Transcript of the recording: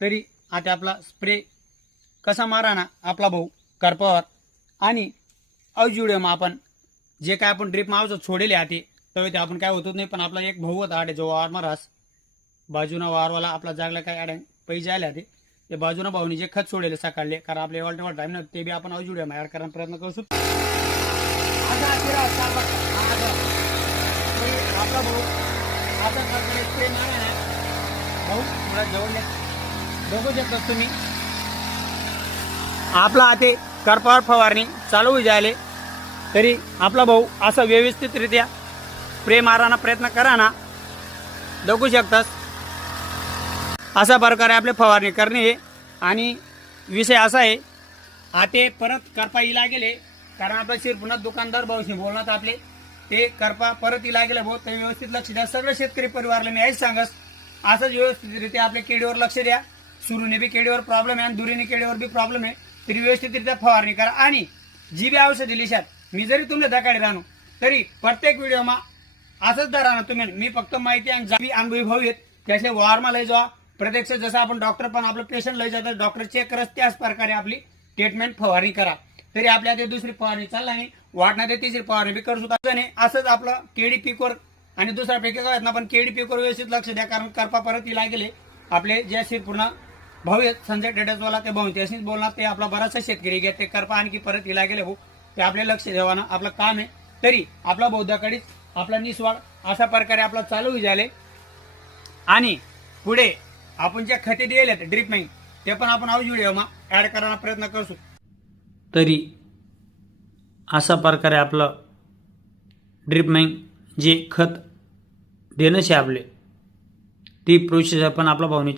तरी आता आपला स्प्रे कसा माराना आपला भाऊ करपावर आणि अवजुड्यामा आपण जे काय आपण ड्रिप मावचं छोडेले आते तेव्हा ते आपण काय होत नाही, पण आपला एक भाऊ होता आडे जो वावर मारास बाजूना वारवाला आपला जागला काय आडे पैसे आले ते बाजूना भाऊनी जे खत सोडेले सकाळले, कारण आपले ऑल्टरनेट टाइम ना ते बी आपण अवजुड्या ऍड करण्याचा प्रयत्न करू. आपला भाऊ आता स्प्रे मारा भाऊ थोडा जवळ बघू शकता तुम्ही आपला हाते करपावर फवारणी चालू होई जायले, तरी आपला भाऊ असा व्यवस्थितरित्या स्प्रे मारायचा प्रयत्न करा ना. बघू शकतास अशा प्रकारे आपले फवारणी करणे. आणि विषय असा आहे आते परत करपा इला गेले, कारण आपलं शिरपुन्हा दुकानदार भाऊशी बोलणार आपले ते करपा परत इला गेले भाऊ, ते व्यवस्थित लक्ष द्या. सगळे शेतकरी परिवारला मी हेच सांगस असंच व्यवस्थितरित्या आपल्या केडीवर लक्ष द्या. सुरूने बी केडीवर प्रॉब्लेम आहे आणि दुरीने केडीवर बी प्रॉब्लेम आहे, तरी व्यवस्थितरित्या फवारणी करा. आणि जी बी औषधी लिशात मी जरी तुमले धकाडे राहणो तरी प्रत्येक व्हिडिओमा असंच राहणार तुम्ही. मी फक्त माहिती आणि जी अनुभव आहेत त्याचे वारमा लय जावा प्रत्यक्ष, जसं आपण डॉक्टर पण आपलं पेशंट लय जातात डॉक्टर चेक करत त्याच प्रकारे आपली ट्रीटमेंट फवारणी करा. तरी आपल्या ते दुसरी फवारणी चालला नाही वाटणार ते तिसरी फवारणी बी करू शकता नाही. असंच आपलं केडी पीकवर आणि दुसरा पीक काय ना पण केडी पीकवर व्यवस्थित लक्ष द्या, कारण करपा परत इला गेले आपले जे शिरपूर्ण भाऊ आहेत संजय टेडसवाला ते भाऊ त्याशीच बोलणार, ते आपला बराचसा शेतकरी घेत ते करपा आणखी परत इला गेले भाऊ ते आपले लक्ष देवाना आपलं काम आहे. तरी आपला बौद्धाकडीच आपला निस्वाड अशा प्रकारे आपला चालू झाले. आणि पुढे आपण जे खते दिले ड्रिप माइन ते पण आपण व्हिडिओमा ऍड करण्याचा प्रयत्न करतो. तरी अशा प्रकारे आपलं ड्रिप माइन जे खत देणं शे आपले ती प्रोसेस आपण आपला भावनी